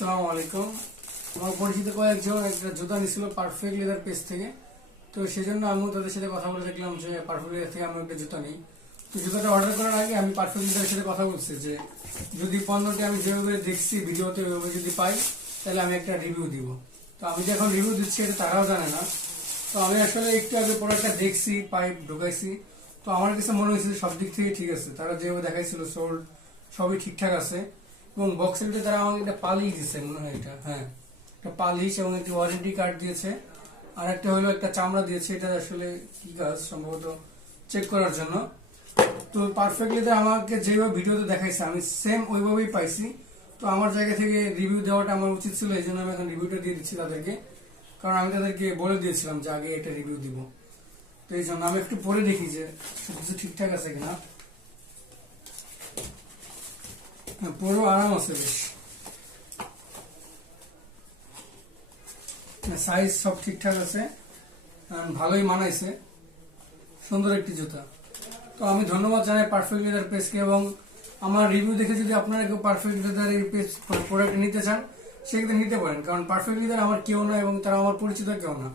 আসসালামু আলাইকুম। আমার পরিচিত কয়েকজন একটা জুতা নিছিল পারফেক্ট লেদার পেজ থেকে। তো সেজন্য আমিও তাদের সাথে কথা বলে দেখলাম যে পারফেক্ট লেদার থেকে আমি একটা জুতা নিই। তো জুতাটা অর্ডার করার আগে আমি পারফেক্ট লেদারের সাথে কথা বলছি যে যদি পণ্যটি আমি যেভাবে দেখছি ভিডিওতে ওইভাবে যদি পাই তাহলে আমি একটা রিভিউ দিব। তো আমি যে এখন রিভিউ দিচ্ছি এটা তারাও জানে না। তো আমি আসলে একটু আগে প্রোডাক্টটা দেখছি, পাইপ ঢুকাইছি। তো আমার কাছে মনে হয়েছে সব দিক থেকে ঠিক আছে, তারা যেভাবে দেখাইছিল সোল্ড সবই ঠিকঠাক আছে। এবং বক্সের ভিতরে তারা আমাকে একটা পালিশ দিচ্ছে, মনে হয় এটা, হ্যাঁ, একটা পালিশ এবং একটি ওয়ারেন্টি কার্ড দিয়েছে। আর একটা হলো একটা চামড়া দিয়েছে, এটা আসলে কি কাজ সম্ভবত চেক করার জন্য। তো পারফেক্টলি আমাকে যেভাবে ভিডিওতে দেখাইছে আমি সেম ওইভাবেই পাইছি। তো আমার জায়গা থেকে রিভিউ দেওয়াটা আমার উচিত ছিল, এই জন্য আমি এখন রিভিউটা দিয়ে দিচ্ছি তাদেরকে। কারণ আমি তাদেরকে বলে দিয়েছিলাম যে আগে এটা রিভিউ দিব। তো এই জন্য আমি একটু পরে দেখি যে সবকিছু ঠিকঠাক আছে কিনা। হ্যাঁ, পুরো আরাম আছে বেশ, সাইজ সব ঠিকঠাক আছে, ভালোই মানাইছে, সুন্দর একটি জুতা। তো আমি ধন্যবাদ জানাই পারফেক্ট লেদার পেজকে। এবং আমার রিভিউ দেখে যদি আপনারা কেউ পারফেক্ট লেদার এই পেজ প্রোডাক্ট নিতে চান সেক্ষেত্রে নিতে পারেন, কারণ পারফেক্ট লেদার আমার কেউ না এবং তারা আমার পরিচিত কেউ না।